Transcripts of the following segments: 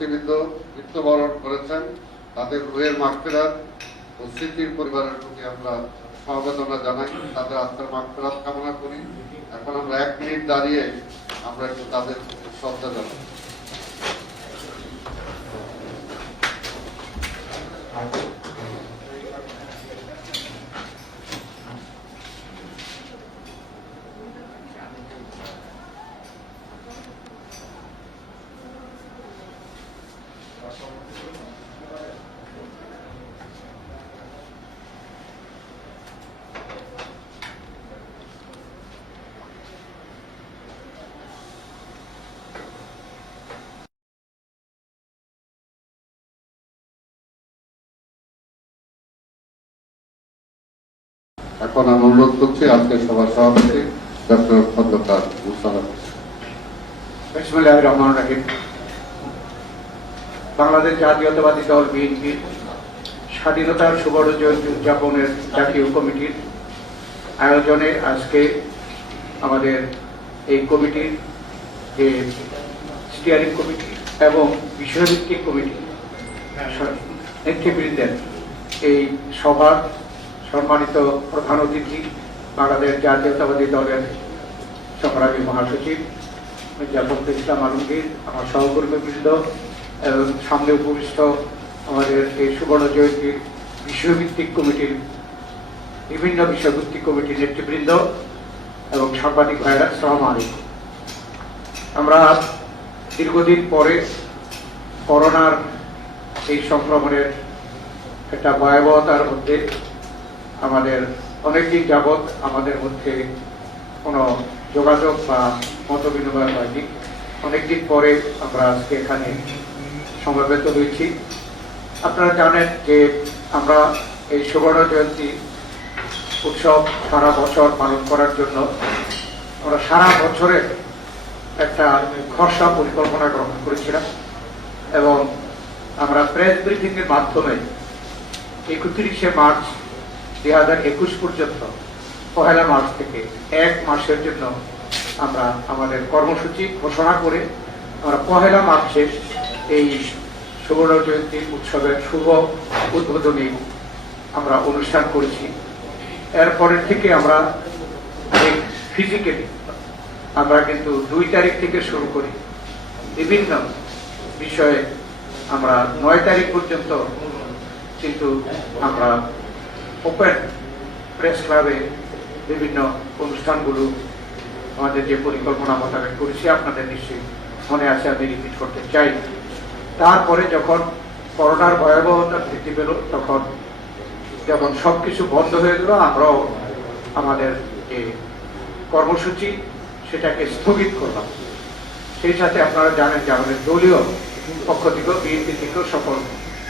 নেতৃবৃন্দ মৃত্যুবরণ করেছেন, তাদের রুহের মাগফিরাত ও স্মৃতির পরিবারের প্রতি আমরা সমবেদনা জানাই, তাদের আত্মার মাগফিরাত কামনা করি। এখন আমরা 1 মিনিট দাঁড়িয়ে আমরা একটু তাদের শ্রদ্ধা জানাই। এখন আমি অনুরোধ করছি আজকের সভার সভাপতি ডক্টর খন্দকার মুস্তাফা। বিসমিল্লাহির রহমানির রহিম। বাংলাদেশ জাতীয়তাবাদী দল বিএনপির স্বাধীনতার সুবর্ণ জয়ন্তী উদযাপনের জাতীয় কমিটির আয়োজনে আজকে আমাদের এই কমিটির যে স্টিয়ারিং কমিটি এবং বিষয়ভিত্তিক কমিটি নেতৃবৃন্দের এই সভার সম্মানিত প্রধান অতিথি বাংলাদেশ জাতীয়তাবাদী দলের সংগ্রামী মহাসচিব মির্জা ফখরুল ইসলাম আলমগীর, আমার সহকর্মীবৃন্দ এবং সামনে উপবিষ্ট আমাদের এই সুবর্ণ জয়ন্তীর বিষয়ভিত্তিক কমিটির বিভিন্ন বিষয়ভিত্তিক কমিটির নেতৃবৃন্দ এবং সাংবাদিক ভাইরা, আসসালামু আলাইকুম। আমরা দীর্ঘদিন পরে করোনার এই সংক্রমণের একটা ভয়াবহতার মধ্যে আমাদের অনেকদিন যাবৎ আমাদের মধ্যে কোনো যোগাযোগ বা মত বিনিময় হয়নি। অনেকদিন পরে আমরা আজকে এখানে সমবেত হয়েছি। আপনারা জানেন যে আমরা এই সুবর্ণ জয়ন্তী উৎসব সারা বছর পালন করার জন্য আমরা সারা বছরের একটা খসড়া পরিকল্পনা গ্রহণ করেছিলাম এবং আমরা প্রেস ব্রিফিংয়ের মাধ্যমে 31শে মার্চ 2021 পর্যন্ত 1 মার্চ থেকে 1 মাসের জন্য আমরা আমাদের কর্মসূচি ঘোষণা করে আমরা 1 মার্চে এই সুবর্ণ জয়ন্তী উৎসবের শুভ উদ্বোধনী আমরা অনুষ্ঠান করেছি। এরপরের থেকে আমরা ফিজিক্যালি আমরা কিন্তু 2 তারিখ থেকে শুরু করি বিভিন্ন বিষয়ে আমরা 9 তারিখ পর্যন্ত কিন্তু আমরা ওপেন প্রেস ক্লাবে বিভিন্ন অনুষ্ঠানগুলো আমাদের যে পরিকল্পনা মোতাবেক করেছি আপনাদের নিশ্চয়ই মনে আছে, আমি রিপিট করতে চাই। তারপরে যখন করোনার ভয়াবহতা বৃদ্ধি পেল তখন যখন সবকিছু বন্ধ হয়ে গেল আমরাও আমাদের যে কর্মসূচি সেটাকে স্থগিত করলাম। সেই সাথে আপনারা জানেন যে আমাদের দলীয় পক্ষ থেকেও বিএনপি থেকেও সকল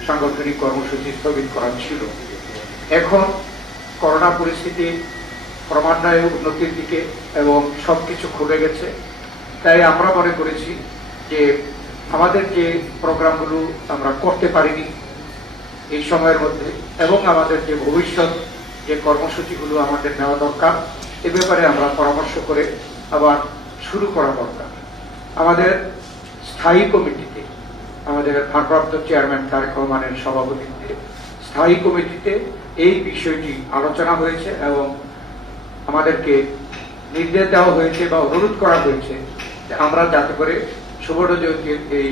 সাংগঠনিক কর্মসূচি স্থগিত করা ছিল। এখন করোনা পরিস্থিতি ক্রমান্বয়ে উন্নতির দিকে এবং সবকিছু খুলে গেছে, তাই আমরা মনে করেছি যে আমাদের যে প্রোগ্রামগুলো আমরা করতে পারিনি এই সময়ের মধ্যে এবং আমাদের যে ভবিষ্যৎ যে কর্মসূচিগুলো আমাদের নেওয়া দরকার এ ব্যাপারে আমরা পরামর্শ করে আবার শুরু করা দরকার। আমাদের স্থায়ী কমিটিতে আমাদের ভারপ্রাপ্ত চেয়ারম্যান তারেক রহমানের সভাপতিত্বে স্থায়ী কমিটিতে এই বিষয়টি আলোচনা হয়েছে এবং আমাদেরকে নির্দেশ দেওয়া হয়েছে বা অনুরোধ করা হয়েছে যে আমরা যাতে করে সুবর্ণ জয়ন্তীর এই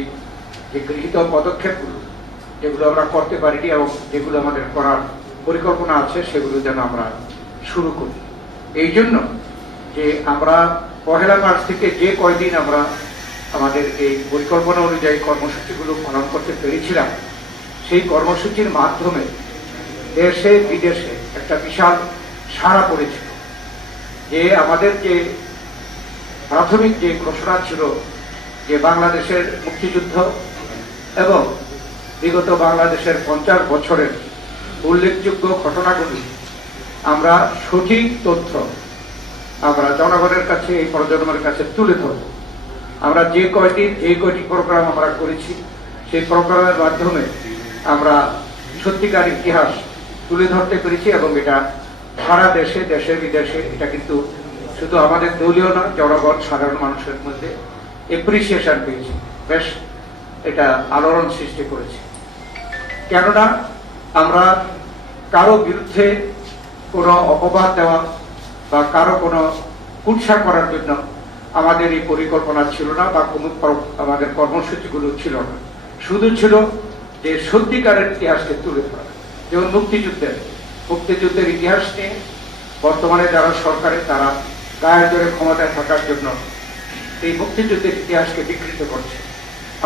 যে গৃহীত পদক্ষেপগুলো যেগুলো আমরা করতে পারিনি এবং যেগুলো আমাদের করার পরিকল্পনা আছে সেগুলো যেন আমরা শুরু করি। এই জন্য যে আমরা 1 মার্চ থেকে যে কয়দিন আমরা আমাদের এই পরিকল্পনা অনুযায়ী কর্মসূচিগুলো পালন করতে পেরেছিলাম সেই কর্মসূচির মাধ্যমে দেশে বিদেশে একটা বিশাল সাড়া পড়েছিল। যে আমাদের যে প্রাথমিক যে ঘোষণা ছিল যে বাংলাদেশের মুক্তিযুদ্ধ এবং বিগত বাংলাদেশের 50 বছরের উল্লেখযোগ্য ঘটনাগুলি আমরা সঠিক তথ্য আমরা জনগণের কাছে এই প্রজন্মের কাছে তুলে ধরব। আমরা যে কয়টি প্রোগ্রাম আমরা করেছি সেই প্রোগ্রামের মাধ্যমে আমরা সত্যিকার ইতিহাস তুলে ধরতে পেরেছি এবং এটা সারা দেশে দেশে বিদেশে এটা কিন্তু শুধু আমাদের দলীয় না জনগণ সাধারণ মানুষের মধ্যে এপ্রিসিয়েশন পেয়েছি, বেশ এটা আলোড়ন সৃষ্টি করেছে। কেননা আমরা কারো বিরুদ্ধে কোনো অপবাদ দেওয়া বা কারো কোনো কুৎসা করার জন্য আমাদের এই পরিকল্পনা ছিল না, বা কোনো আমাদের কর্মসূচিগুলো ছিল না। শুধু ছিল যে সত্যিকারের ইতিহাসকে তুলে ধরা। যেমন মুক্তিযুদ্ধের ইতিহাস নিয়ে বর্তমানে যারা সরকারে তারা গায়ের জোরে ক্ষমতায় থাকার জন্য এই মুক্তিযুদ্ধের ইতিহাসকে বিকৃত করছে।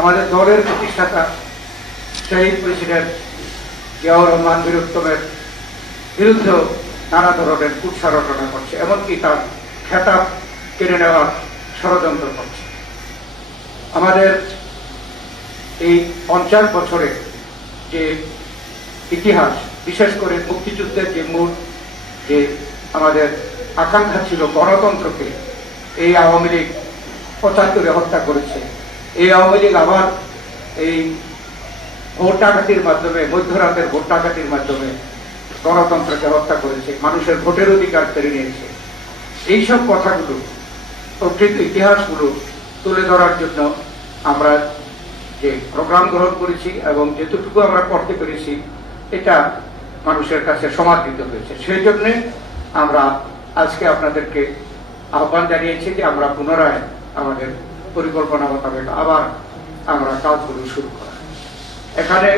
আমাদের দলের প্রতিষ্ঠাতা শহীদ প্রেসিডেন্ট জিয়াউর রহমান বীর উত্তমের বিরুদ্ধেও নানা ধরনের কুৎসা রটনা করছে, এমনকি তার খেতাব কেড়ে নেওয়ার ষড়যন্ত্র করছে। আমাদের এই 50 বছরের যে ইতিহাস, বিশেষ করে মুক্তিযুদ্ধের যে মূল যে আমাদের আকাঙ্ক্ষা ছিল গণতন্ত্রকে, এই আওয়ামী লীগ 75-এ হত্যা করেছে। এই আওয়ামী লীগ আবার এই ভোট ডাকাতির মাধ্যমে, মধ্যরাতের ভোট ডাকাতির মাধ্যমে গণতন্ত্রকে হত্যা করেছে, মানুষের ভোটের অধিকার কেড়ে নিয়েছে। এইসব কথাগুলো, প্রকৃত ইতিহাসগুলো তুলে ধরার জন্য আমরা যে প্রোগ্রাম গ্রহণ করেছি এবং যেটুকু আমরা করতে পেরেছি এটা মানুষের কাছে সমাদৃত হয়েছে। সেই জন্যে আমরা আজকে আপনাদেরকে আহ্বান জানিয়েছি যে আমরা পুনরায় আমাদের পরিকল্পনা মোতাবেক আবার আমরা কাজগুলো শুরু করা। এখানে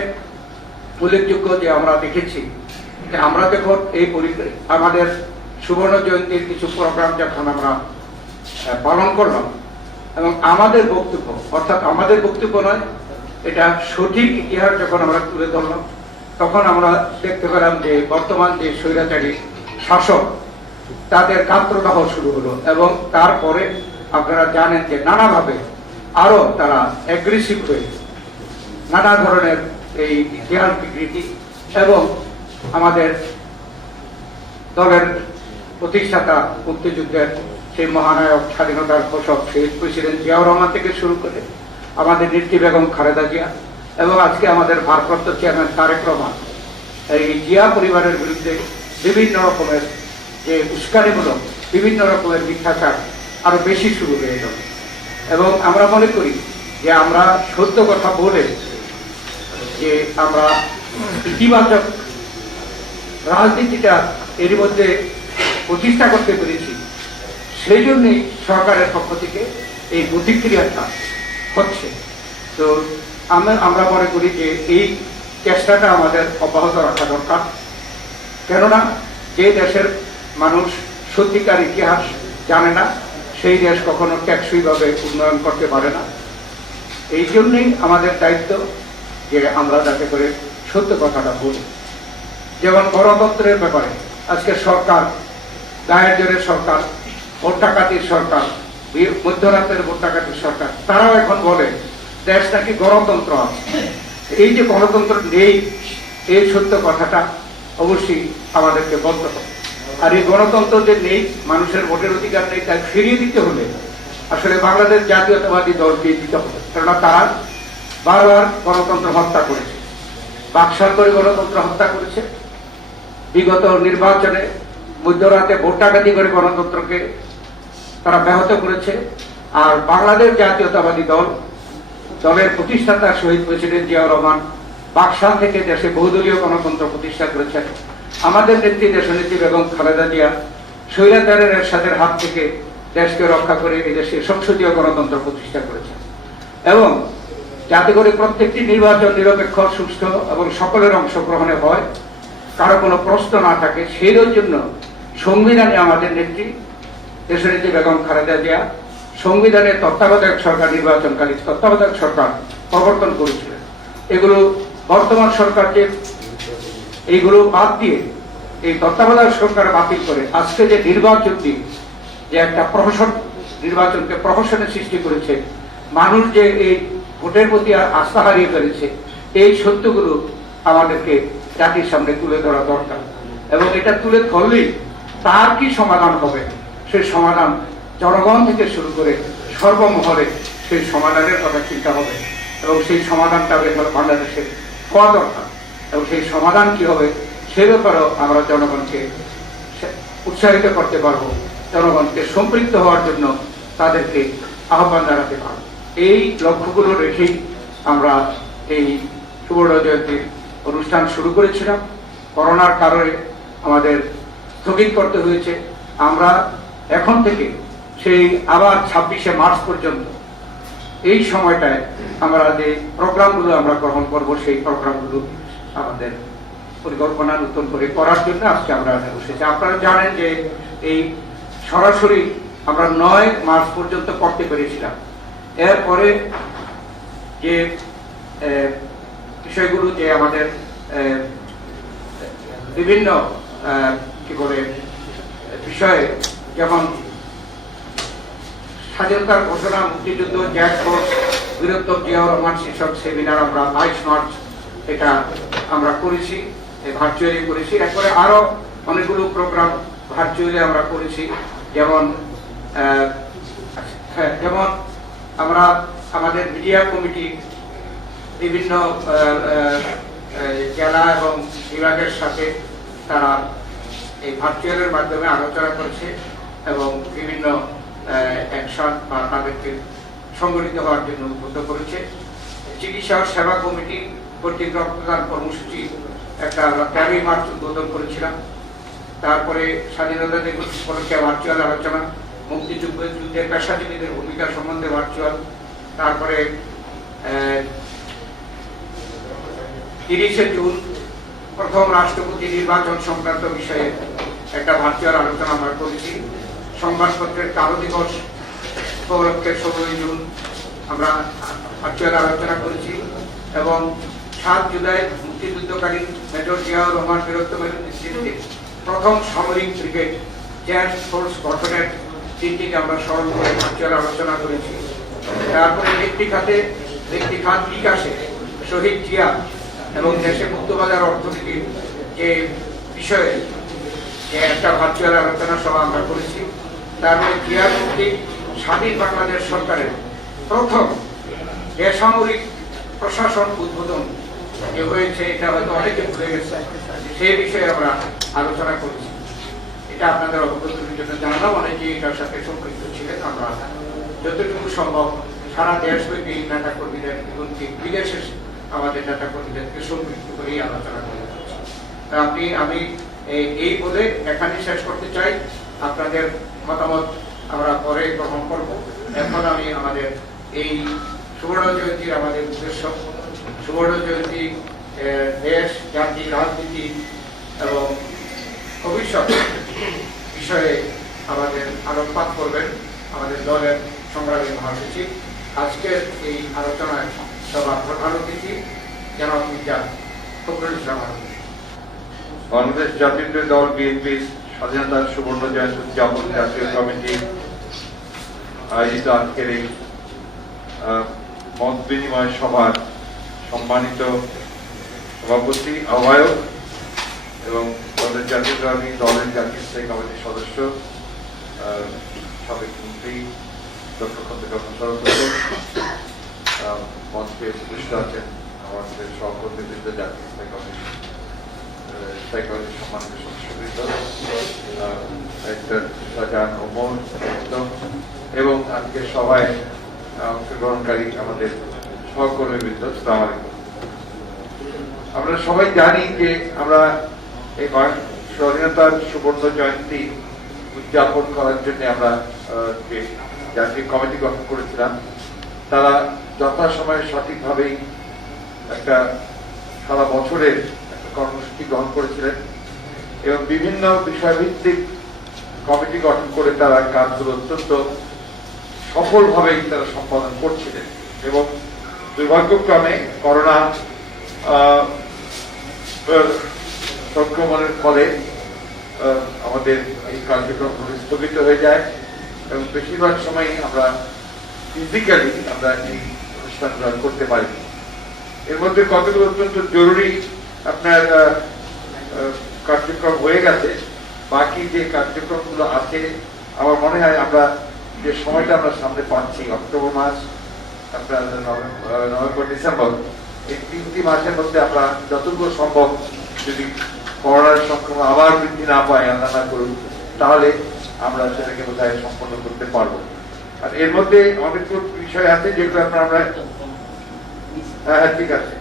উল্লেখযোগ্য যে আমরা দেখেছি যে আমরা যখন এই আমাদের সুবর্ণ জয়ন্তীর কিছু প্রোগ্রাম যখন আমরা পালন করলাম এবং আমাদের বক্তব্য, অর্থাৎ আমাদের বক্তব্য নয়, এটা সঠিক ইতিহাস যখন আমরা তুলে ধরলাম, তখন আমরা দেখতে পেলাম যে বর্তমান যে স্বৈরাচারী শাসক তাদের গাত্রদাহ শুরু হলো। এবং তারপরে আপনারা জানেন যে নানাভাবে আরো তারা অ্যাগ্রেসিভ হয়ে নানা ধরনের এই ইতিহাস বিকৃতি এবং আমাদের দলের প্রতিষ্ঠাতা মুক্তিযুদ্ধের সেই মহানায়ক, স্বাধীনতার ঘোষক শহীদ প্রেসিডেন্ট জিয়াউর রহমান থেকে শুরু করে আমাদের নেত্রী বেগম খালেদা জিয়া এবং আজকে আমাদের ভারপ্রাপ্ত চেয়ারম্যান তারেক রহমান এই জিয়া পরিবারের বিরুদ্ধে বিভিন্ন রকমের যে উস্কানিমূলক বিভিন্ন রকমের মিথ্যাচার আরো বেশি শুরু হয়ে গেল। এবং আমরা মনে করি যে আমরা সত্য কথা বলে যে আমরা ইতিবাচক রাজনীতিটা এর মধ্যে প্রতিষ্ঠা করতে পেরেছি, সেই জন্যই সরকারের পক্ষ থেকে এই প্রতিক্রিয়াটা হচ্ছে। তো আমরা মনে করি যে এই চেষ্টাটা আমাদের অব্যাহত রাখা দরকার। কেননা যে দেশের মানুষ সত্যিকার ইতিহাস জানে না, সেই দেশ কখনো টেকসইভাবে উন্নয়ন করতে পারে না। এই জন্যই আমাদের দায়িত্ব যে আমরা যাতে করে সত্য কথাটা বলি। যেমন গণতন্ত্রের ব্যাপারে আজকে সরকার, গায়ের জোরের সরকার, ভোট ডাকাতির সরকার, মধ্যরাতের ভোট ডাকাতির সরকার, তারাও এখন বলে দেশ নাকি গণতন্ত্র আছে। এই যে গণতন্ত্র নেই, এই সত্য কথাটা অবশ্যই আমাদেরকে বলতে হবে। আর এই গণতন্ত্র যে নেই, মানুষের ভোটের অধিকার নেই, তাই ফিরিয়ে দিতে হলে আসলে বাংলাদেশ জাতীয়তাবাদী দলকে দিতে হবে। কেননা তারা বারবার গণতন্ত্র হত্যা করেছে, বাকশাল করে গণতন্ত্র হত্যা করেছে, বিগত নির্বাচনে মধ্যরাতে ভোট ডাকাতি করে গণতন্ত্রকে তারা ব্যাহত করেছে। আর বাংলাদেশ জাতীয়তাবাদী দলের প্রতিষ্ঠাতা শহীদ প্রেসিডেন্ট জিয়াউর রহমান বাকশাল থেকে দেশে বহুদলীয় গণতন্ত্র প্রতিষ্ঠা করেছেন। আমাদের নেত্রী দেশনেত্রী বেগম খালেদা জিয়া স্বৈরাচারের এরশাদের হাত থেকে দেশকে রক্ষা করে এদেশে সংসদীয় গণতন্ত্র প্রতিষ্ঠা করেছেন। এবং যাতে করে প্রত্যেকটি নির্বাচন নিরপেক্ষ, সুষ্ঠু এবং সকলের অংশগ্রহণে হয়, কারো কোনো প্রশ্ন না থাকে, সেই জন্য সংবিধানে আমাদের নেত্রী দেশনেত্রী বেগম খালেদা জিয়া সংবিধানে তত্ত্বাবধায়ক সরকার, নির্বাচনকালীন তত্ত্বাবধায়ক সরকার প্রবর্তন করেছিলেন। এগুলো বর্তমান সরকার যে এইগুলো বাদ দিয়ে এই তত্ত্বাবধায়ক সরকার বাতিল করে আজকে যে নির্বাচন দিয়ে যে একটা প্রহসন, নির্বাচনকে প্রহসনের সৃষ্টি করেছে, মানুষ যে এই ভোটের প্রতি আস্থা হারিয়ে ফেলেছে, এই সত্যগুলো আমাদেরকে জাতির সামনে তুলে ধরা দরকার। এবং এটা তুলে ধরলেই তার কি সমাধান হবে, সেই সমাধান জনগণ থেকে শুরু করে সর্বমহলে সেই সমাধানের কথা চিন্তা হবে। এবং সেই সমাধানটা বাংলাদেশে হওয়া দরকার। এবং সেই সমাধান কি হবে সে ব্যাপারেও আমরা জনগণকে উৎসাহিত করতে পারবো, জনগণকে সম্পৃক্ত হওয়ার জন্য তাদেরকে আহ্বান জানাতে পারবো। এই লক্ষ্যগুলো রেখেই আমরা এই সুবর্ণ জয়ন্তীর অনুষ্ঠান শুরু করেছিলাম। করোনার কারণে আমাদের স্থগিত করতে হয়েছে। আমরা এখন থেকে সেই আবার 26শে মার্চ পর্যন্ত এই সময়টায় আমরা যে প্রোগ্রামগুলো আমরা গ্রহণ করব, সেই প্রোগ্রামগুলো আমাদের পরিকল্পনা নতুন করে করার জন্য আজকে আমরা বসেছি। আপনারা জানেন যে এই সরাসরি আমরা 9 মার্চ পর্যন্ত করতে পেরেছিলাম। এরপরে যে বিষয়গুলো যে আমাদের বিভিন্ন কি করে বিষয়ে, যেমন স্বাধীনতার ঘোষণা, মুক্তিযুদ্ধ, জ্যাক ফোর্স, বীরত্ব জিয়াউর রহমান শীর্ষক সেমিনার আমরা 22 মার্চ এটা আমরা করেছি, ভার্চুয়ালি করেছি। এরপরে আরো অনেকগুলো প্রোগ্রাম ভার্চুয়ালি আমরা করেছি, যেমন আমরা আমাদের মিডিয়া কমিটি বিভিন্ন জেলা এবং বিভাগের সাথে তারা এই ভার্চুয়ালের মাধ্যমে আলোচনা করেছে এবং বিভিন্ন অ্যাকশন বা তাদেরকে সংগঠিত হওয়ার জন্য উদ্বুদ্ধ করেছে। চিকিৎসা ও সেবা কমিটি কর্তৃক রক্তদান কর্মসূচি একটা আমরা 13 মার্চ উদ্বোধন করেছিলাম। তারপরে স্বাধীনতা দিবস উপলক্ষে ভার্চুয়াল আলোচনা, মুক্তিযুদ্ধের পেশাজীবীদের ভূমিকা সম্বন্ধে ভার্চুয়াল। তারপরে 30শে জুন প্রথম রাষ্ট্রপতি নির্বাচন সংক্রান্ত বিষয়ে একটা ভার্চুয়াল আলোচনা আমরা করেছি। সংবাদপত্রের কালো দিবস উপলক্ষে 16 জুন আমরা ভার্চুয়াল আলোচনা করেছি এবং 7 জুলাই মুক্তিযুদ্ধকালীন মেজর জিয়াউর রহমান বীরত্বের নেতৃত্বে প্রথম সামরিক ব্রিগেড জ্যাক ফোর্স গঠনের দিনটিকে আমরা স্মরণ করে ভার্চুয়াল আলোচনা করেছি। তারপরে ব্যক্তিখাত বিকাশে শহীদ জিয়া এবং দেশে মুক্তবাজার অর্থনীতির যে বিষয়ে একটা ভার্চুয়াল আলোচনা সভা আমরা করেছি। তারপরে জিয়া কর্তৃক স্বাধীন বাংলাদেশ সরকারের প্রথম বেসামরিক প্রশাসন উদ্বোধন যে হয়েছে, এটা হয়তো অনেকে ভুলে গেছে, সেই বিষয়ে আমরা আলোচনা করেছি। এটা আপনাদের অবগতির জন্য জানালাম। অনেকে এটার সাথে সম্পৃক্ত ছিলেন। আমরা যতটুকু সম্ভব সারা দেশব্যাপী নেতা কর্মীদের, এমনকি বিদেশের আমাদের নেতা কর্মীদেরকে সম্পৃক্ত করেই আলোচনা করে যাচ্ছি। আমি এই বলে এখানে শেষ করতে চাই। আপনাদের মতামত আমরা পরে গ্রহণ করব। এখন আমি আমাদের এই সুবর্ণ জয়ন্তীর আমাদের উদ্দেশ্য, সুবর্ণ জয়ন্তী দেশ, জাতি, রাজনীতি এবং ভবিষ্যৎ বিষয়ে আমাদের আলোকপাত করবেন আমাদের দলের সংগ্রামী মহাসচিব। আজকের এই আলোচনায় সবার প্রধান অতিথি জনাব মির্জা ফখরুল ইসলাম। বাংলাদেশ জাতীয় দল বিএনপির স্বাধীনতার সুবর্ণ জয়ন্তী উদযাপন জাতীয় কমিটি আয়োজিত আজকের এই মত বিনিময় সভার সম্মানিত সভাপতি, আহ্বায়ক এবং বাংলাদেশ জাতীয় দলের জাতীয় স্থায়ী কমিটির সদস্য সাবেক মন্ত্রী ডক্টর খন্দকার মোশাররফ হোসেন, মঞ্চে উপস্থিত আছেন আমাদের সহকর্মীবৃন্দ, জাতীয় স্থায়ী কমিটির সম্মানিত সদস্যবৃন্দ, শাহজাহান ওমর এবং আজকে সভায় অংশগ্রহণকারী আমাদের সহকর্মীবৃন্দ, আসসালামু আলাইকুম। আমরা সবাই জানি যে আমরা এই স্বাধীনতার সুবর্ণ জয়ন্তী উদযাপন করার জন্য আমরা যে জাতীয় কমিটি গঠন করেছিলাম, তারা যথাসময়ে সঠিকভাবেই একটা সারা বছরের একটা কর্মসূচি গ্রহণ করেছিলেন এবং বিভিন্ন বিষয়ভিত্তিক কমিটি গঠন করে তারা কাজগুলো অত্যন্ত সফলভাবেই তারা সম্পাদন করছিলেন এবং দুর্ভাগ্যক্রমে করোনা সংক্রমণের ফলে আমাদের এই কার্যক্রম স্থগিত হয়ে যায় এবং বেশিরভাগ সময় আমরা ফিজিক্যালি আমরা এই অনুষ্ঠানগুলো করতে পারি। এর মধ্যে কতগুলো অত্যন্ত জরুরি আপনার কার্যক্রম হয়ে গেছে। বাকি যে কার্যক্রমগুলো আছে, আমার মনে হয় আমরা যে সময়টা আমরা সামনে পাচ্ছি, অক্টোবর মাস, আপনার নভেম্বর, ডিসেম্বর, এই 3টি মাসের মধ্যে আমরা যতটুকু সম্ভব, যদি করোনার সংক্রমণ আবার বৃদ্ধি না পায়, আল্লাহ না করুন, তাহলে আমরা সেটাকে বোধহয় সম্পন্ন করতে পারবো। আর এর মধ্যে অনেক বিষয় আছে যেগুলো আমরা হ্যাঁ ঠিক আছে,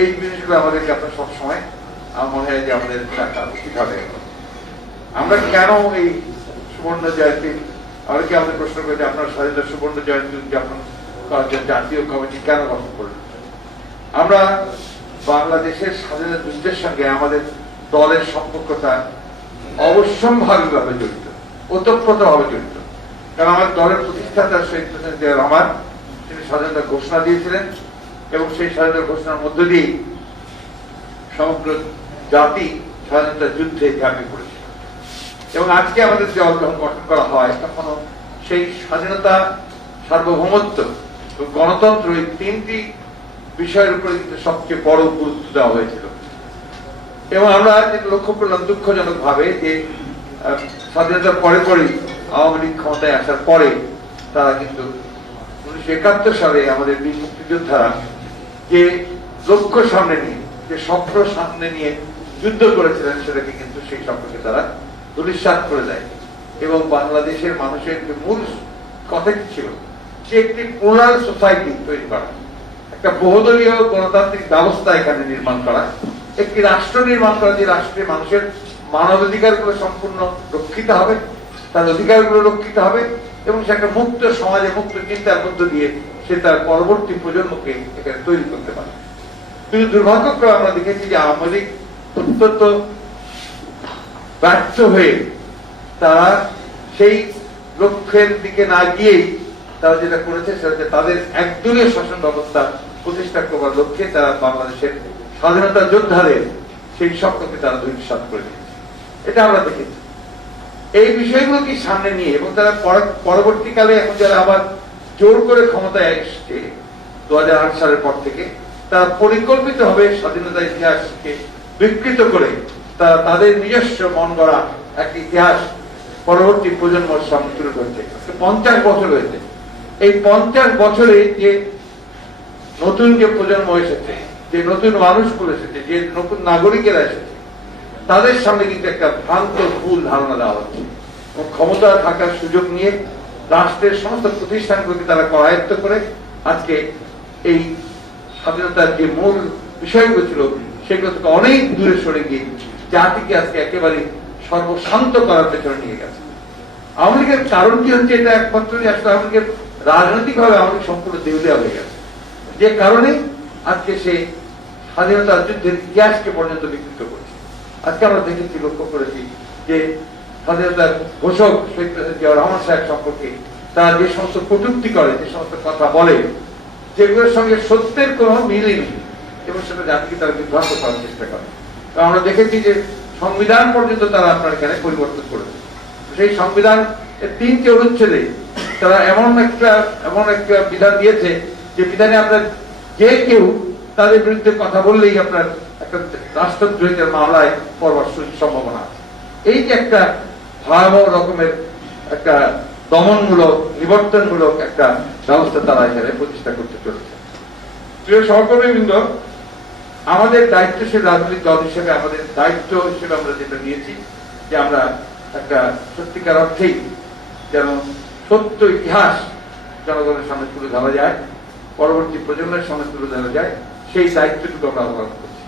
এই জিনিসগুলো আমাদেরকে আপনার সবসময় আমার মনে হয় যে আমাদের দেখা উচিত হবে। আমরা কেন এই সুবর্ণ জয়ন্তী, অনেকে আমাদের প্রশ্ন করে যে আপনার স্বাধীনতা সুবর্ণ জয়ন্তী উদযাপন করার জন্য জাতীয় কমিটি কেন গঠন করলেন? আমরা বাংলাদেশের স্বাধীনতা যুদ্ধের সঙ্গে আমাদের দলের সম্পর্কটা অবশ্যম্ভাবীভাবে জড়িত, ওতপ্রোতভাবে জড়িত। কারণ আমার দলের প্রতিষ্ঠাতা শহীদ প্রেসিডেন্ট জিয়া রহমান, তিনি স্বাধীনতা ঘোষণা দিয়েছিলেন এবং সেই স্বাধীনতা ঘোষণার মধ্য দিয়ে সমগ্র জাতি স্বাধীনতা যুদ্ধে ঝাঁপিয়ে পড়েছিল। এবং আজকে আমাদের যে দল গঠন করা হয় তখনও সেই স্বাধীনতা, সার্বভৌমত্ব ও গণতন্ত্র, এই তিনটি বিষয়ের উপরে কিন্তু সবচেয়ে বড় গুরুত্ব দেওয়া হয়েছিল। এবং আমরা যেটা লক্ষ্য করলাম দুঃখজনক ভাবে যে স্বাধীনতার পরে পরেই আওয়ামী লীগ ক্ষমতায় আসার পরে তারা কিন্তু 1971 সালে আমাদের বীর মুক্তিযোদ্ধারা যে লক্ষ্য সামনে নিয়ে, যে স্বপ্ন সামনে নিয়ে যুদ্ধ করেছিলেন সেটাকে কিন্তু সেই স্বপ্নকে তারা ধূলিসাৎ করে দেয়। এবং বাংলাদেশের মানুষের যে মূল কথা কি ছিল, যে একটি প্লুরাল সোসাইটি তৈরি করা, একটা বহুদলীয় গণতান্ত্রিক ব্যবস্থা এখানে নির্মাণ করা, একটি রাষ্ট্র নির্মাণ করা যে রাষ্ট্রে মানুষের মানবাধিকারগুলো সম্পূর্ণ রক্ষিত হবে, তার অধিকারগুলো রক্ষিত হবে এবং সে একটা মুক্ত সমাজে মুক্ত চিন্তার মধ্য দিয়ে সে তার পরবর্তী প্রজন্মকে এখানে তৈরি করতে পারে। কিন্তু দুর্ভাগ্যক্রমে আমরা দেখেছি যে আওয়ামী লীগ অত্যন্ত ব্যর্থ হয়ে তারা সেই লক্ষ্যের দিকে না গিয়েই তারা যেটা করেছে সেটা হচ্ছে তাদের একদলীয় শাসন ব্যবস্থা প্রতিষ্ঠা করবার লক্ষ্যে তারা বাংলাদেশের স্বাধীনতা যোদ্ধাদের সেই স্বপ্নকে তারা ধূলিসাৎ করে দিয়েছে। এটা আমরা দেখেছি। এই বিষয়গুলোকে সামনে নিয়ে এবং তারা পরবর্তীকালে এখন যারা আবার জোর করে ক্ষমতায় এসছে 2008 সালের পর থেকে, তারা পরিকল্পিতভাবে স্বাধীনতা ইতিহাসকে বিকৃত করে তারা তাদের নিজস্ব মন গড়া এক ইতিহাস পরবর্তী প্রজন্মের সামনে তুলে ধরছে। 50 বছর হয়েছে। এই 50 বছরে যে নতুন যে প্রজন্ম এসেছে, যে নতুন মানুষগুলো এসেছে, যে নতুন নাগরিকেরা এসেছে, তাদের সামনে কিন্তু একটা ভ্রান্ত ভুল ধারণা দেওয়া হচ্ছে। ক্ষমতা থাকার সুযোগ নিয়ে রাষ্ট্রের সমস্ত প্রতিষ্ঠানগুলোকে তারা করায়ত্ত করে আজকে এই স্বাধীনতার যে মূল বিষয়গুলো ছিল সেগুলো থেকে অনেক দূরে সরে গিয়ে জাতিকে আজকে একেবারে সর্বশান্ত করার পেছনে নিয়ে গেছে। আওয়ামী লীগের কারণ কি হচ্ছে? এটা একমাত্র আসলে আওয়ামী লীগের রাজনৈতিক ভাবে আওয়ামী লীগ সম্পূর্ণ দেউলিয়া হয়ে গেছে, যে কারণে আজকে সে স্বাধীনতার যুদ্ধের ইতিহাসকে পর্যন্ত বিকৃত করছে। আজকে আমরা দেখেছি, লক্ষ্য করেছি যে স্বাধীনতার ঘোষক শহীদ প্রেসিডেন্ট জিয়া রহমান সাহেব সম্পর্কে তারা যে সমস্ত কটূক্তি করে, যে সমস্ত কথা বলে, যেগুলোর সঙ্গে সত্যের কোনো মিলই নেই এবং সেটা জাতিকে তারা বিভ্রান্ত করার চেষ্টা করে। আমরা দেখেছি যে সংবিধান পর্যন্ত তারা আপনার এখানে পরিবর্তন করেছে। সেই সংবিধান 3টে অনুচ্ছেদে তারা এমন একটা বিধান দিয়েছে যে বিধানে আপনার যে কেউ তাদের বিরুদ্ধে কথা বললেই আপনার একটা রাষ্ট্রদ্রোহিতার মামলায় পড়বার সম্ভাবনা আছে। এই যে একটা ভয়াবহ রকমের একটা দমনমূলক, নিবর্তনমূলক একটা ব্যবস্থা তারা এখানে প্রতিষ্ঠা করতে চলেছে। প্রিয় সহকর্মীবৃন্দ, আমাদের দায়িত্বশীল রাজনৈতিক দল হিসেবে আমাদের দায়িত্ব হিসেবে আমরা যেটা নিয়েছি যে আমরা একটা সত্যিকার অর্থেই যেন সত্য ইতিহাস জনগণের সামনে তুলে ধরা যায়, পরবর্তী প্রজন্মের সামনে তুলে ধরা যায়, সেই দায়িত্বটুকু আমরা পালন করছি।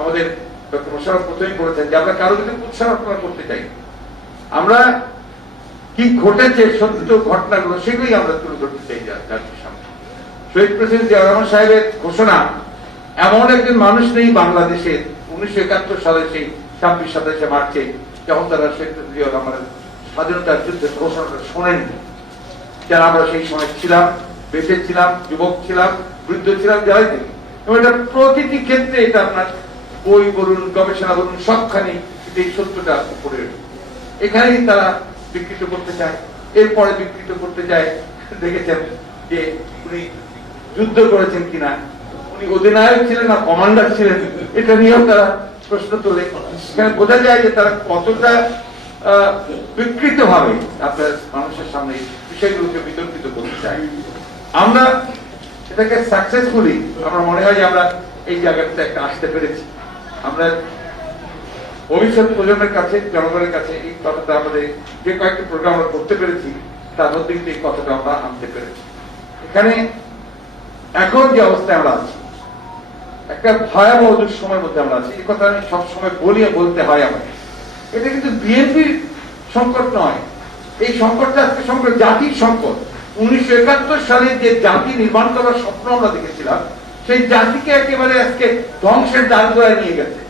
আমাদের ডক্টর মোশাররফ প্রথমেই বলেছেন যে আমরা কারো যদি উৎসাহ করতে চাই, আমরা কি ঘটেছে সত্য ঘটনাগুলো সেগুলোই আমরা তুলে ধরতে চাই জাতির সামনে। শহীদ প্রেসিডেন্ট জিয়া রহমান সাহেবের ঘোষণা, এমন একজন মানুষ নেই বাংলাদেশে 1971 সালে সেই 26-27 মার্চে যখন তারা শহীদ প্রেসিডেন্ট জিয়া রহমানের স্বাধীনতার যুদ্ধের ঘোষণাটা শোনেননি। যারা আমরা সেই সময় ছিলাম, বেঁচে ছিলাম, যুবক ছিলাম, বৃদ্ধ ছিলাম, যারাই দেখি, এবং এটা প্রতিটি ক্ষেত্রে এটা আপনার বই বলুন, গবেষণা বলুন, সবখানি এই সত্যটা উপরে এখানেই তারা বিকৃত করতে চায়। এরপরে বিকৃত করতে চায়, দেখেছেন যে উনি যুদ্ধ করেছেন কিনা, উনি অধিনায়ক ছিলেন না কমান্ডার ছিলেন, এটা নিয়েও তারা প্রশ্ন তোলে। এখানে বোঝা যায় যে তারা কতটা বিকৃত ভাবে আপনার মানুষের সামনে বিষয়গুলোকে বিতর্কিত করতে চায়। আমরা এটাকে সাকসেসফুলি আমার মনে হয় যে আমরা এই জায়গাটাতে একটা আসতে পেরেছি। আমরা ভবিষ্যৎ প্রজন্মের কাছে, জনগণের কাছে এই কথাটা আমাদের যে কয়েকটি প্রোগ্রাম আমরা করতে পেরেছি তার মধ্যে কিন্তু এই কথাটা আমরা আনতে পেরেছি। এখানে এখন যে অবস্থায় আমরা আছি, একটা ভয়াবহ দুঃসময়ের মধ্যে আমরা আছি, এই কথা আমি সবসময় বলতে হয় আমাকে। এটা কিন্তু বিএনপির সংকট নয়, এই সংকটটা আজকে সংকট জাতির সংকট। 1971 সালে যে জাতি নির্মাণ করার স্বপ্ন আমরা দেখেছিলাম, সেই জাতিকে একেবারে আজকে ধ্বংসের দ্বারগোড়ায় নিয়ে গেছে।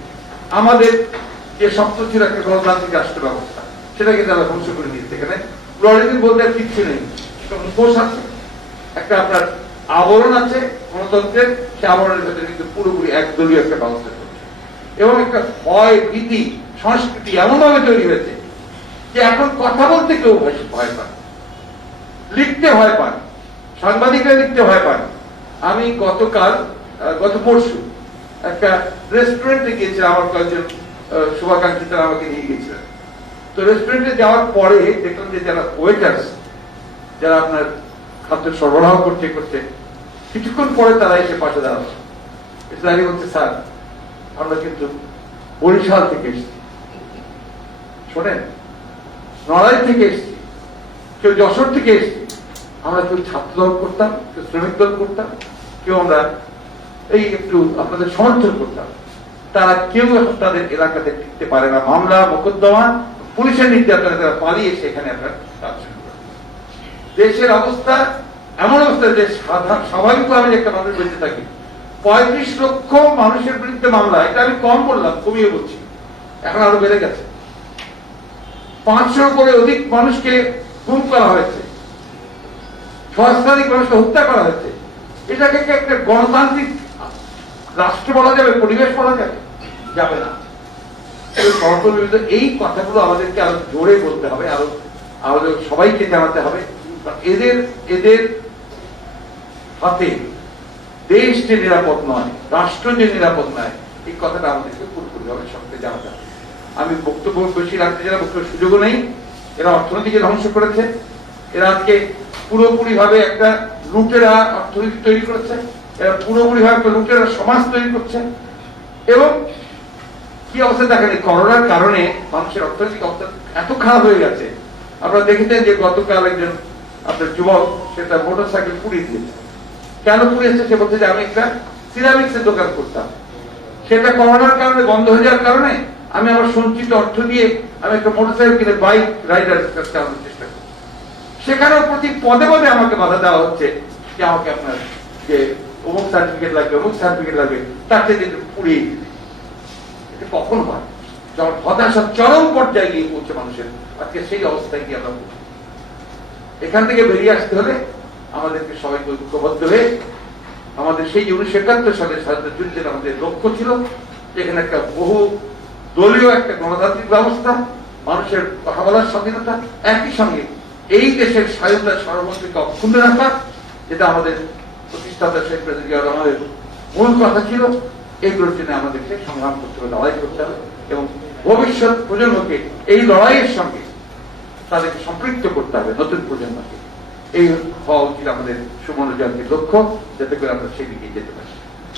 আমাদের যে স্বপ্ন ছিল একটা গণতান্ত্রিক রাষ্ট্র ব্যবস্থা, সেটাকে তারা ধ্বংস করে দিয়েছে। এখানে প্লুরালিজম বলতে আর কিচ্ছু নেই, একটা মুখোশ আছে, একটা আপনার আবরণ আছে গণতন্ত্রের, সে আবরণের ভেতরে কিন্তু পুরোপুরি একদলীয় একটা ব্যবস্থা চলছে এবং একটা ভয় ভীতি সংস্কৃতি এমন ভাবে তৈরি হয়েছে যে এখন কথা বলতে কেউ ভয় পায়, লিখতে ভয় পান, সাংবাদিকরা লিখতে ভয় পান। আমি গত পরশু একটা রেস্টুরেন্টে গিয়েছিলাম, আমার কয়েকজন শুভাকাঙ্ক্ষী তারা আমাকে নিয়ে গিয়েছিলেন। তো রেস্টুরেন্টে যাওয়ার পরে দেখলাম যে যারা ওয়েটার্স, যারা আপনার খাদ্য সরবরাহ করতে কিছুক্ষণ পরে তারা এসে পাশে দাঁড়াচ্ছে, এসে দাঁড়িয়ে বলছে, স্যার আমরা কিন্তু বরিশাল থেকে এসেছি, শোনেন, নড়াইল থেকে এসেছি, কেউ যশোর থেকে এসেছি, আমরা কেউ ছাত্র দল করতাম, কেউ শ্রমিক দল করতাম, কেউ আমরা এই একটু আপনাদের সমর্থন করতাম। তারা কেউ এখন তাদের এলাকাতে টিকতে পারে না, মামলা মোকদ্দমা পুলিশের নির্যাতনে তারা পালিয়ে এসে এখানে আপনার কাজ শুরু করে। দেশের অবস্থা এমন অবস্থা যে স্বাভাবিকভাবে একটা মানুষ বেঁচে থাকে, 35 লক্ষ মানুষের বিরুদ্ধে মামলা, এটা আমি কম বললাম, কমিয়ে বলছি, এখন আরো বেড়ে গেছে। 500 করে অধিক মানুষকে গুম করা হয়েছে, সহস্রাধিক মানুষকে হত্যা করা হয়েছে। এটাকে একটা গণতান্ত্রিক রাষ্ট্র বলা যাবে, পরিবেশ বলা যাবে না। এই কথাগুলো আমাদেরকে আরো জোরে বলতে হবে, আরো সবাইকে জানাতে হবে। এদের হাতে দেশ যে নিরাপদ নয়, রাষ্ট্র যে নিরাপদ নয়, এই কথাটা আমাদেরকে পুরোপুরিভাবে সবকে জানাতে হবে। আমি বক্তব্য বেশি রাখতে চাই না, বক্তব্য সুযোগও নেই। এরা অর্থনীতিকে ধ্বংস করেছে, এরা আজকে পুরোপুরি ভাবে একটা লুটেরা অর্থনীতি তৈরি করেছে, এরা পুরোপুরি ভাবে একটা লুটেরা সমাজ তৈরি করছে। এবং কি অবস্থা দেখেন, করোনার কারণে মানুষের অর্থনৈতিক অবস্থা এত খারাপ হয়ে গেছে। আপনারা দেখেছেন যে গতকাল একজন আপনার যুবক সেটা মোটরসাইকেল পুড়িয়ে দিয়েছে। কেন পুড়িয়েছে? সে বলছে যে আমি একটা সিরামিক্সের দোকান করতাম, সেটা করোনার কারণে বন্ধ হয়ে যাওয়ার কারণে আমি আমার সঞ্চিত অর্থ দিয়ে আমি একটা মোটরসাইকেল কিনে বাইক রাইডার চালানোর চেষ্টা করি। সেখানেও প্রতি পদে পদে আমাকে বাধা দেওয়া হচ্ছে যে আমাকে আপনার যে অমুক সার্টিফিকেট লাগবে, অমুক সার্টিফিকেট লাগবে, তার থেকে পুড়িয়ে দিতে। এটা কখন হয়? যখন হতাশা চরম পর্যায়ে গিয়ে পৌঁছে মানুষের, আজকে সেই অবস্থায় গিয়ে আমরা পৌঁছি। এখান থেকে বেরিয়ে আসতে হলে আমাদেরকে সবাইকে ঐক্যবদ্ধ হয়ে আমাদের সেই 1971 সালের স্বাধীনতা যুদ্ধের আমাদের লক্ষ্য ছিল যেখানে একটা বহু দলীয় একটা গণতান্ত্রিক ব্যবস্থা, মানুষের কথা বলার স্বাধীনতা, একই সঙ্গে এই দেশের স্বাধীনতা সার্বভৌমত্বকে অক্ষুণ্ণ রাখা, যেটা আমাদের প্রতিষ্ঠাতা শেখ মুজিবুর জিয়া রহমানের মূল কথা ছিল। এগুলোর জন্য আমাদেরকে সংগ্রাম করতে হবে, লড়াই করতে হবে এবং ভবিষ্যৎ প্রজন্মকে এই লড়াইয়ের সঙ্গে তাদেরকে সম্পৃক্ত করতে হবে, নতুন প্রজন্মকে। এই হওয়া উচিত আমাদের সুবর্ণ জয়ন্তীর লক্ষ্য, যাতে করে আমরা সেই দিকে যেতে পারি।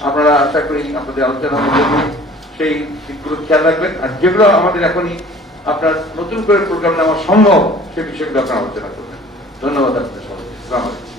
আপনারা আশা করি আপনাদের আলোচনার মধ্যে সেই দিকগুলো খেয়াল রাখবেন, আর যেগুলো আমাদের এখনই আপনার নতুন করে প্রোগ্রাম নেওয়া সম্ভব সে বিষয়গুলো আপনারা আলোচনা করবেন। ধন্যবাদ আপনাদের সবাইকে। আসসালামু আলাইকুম।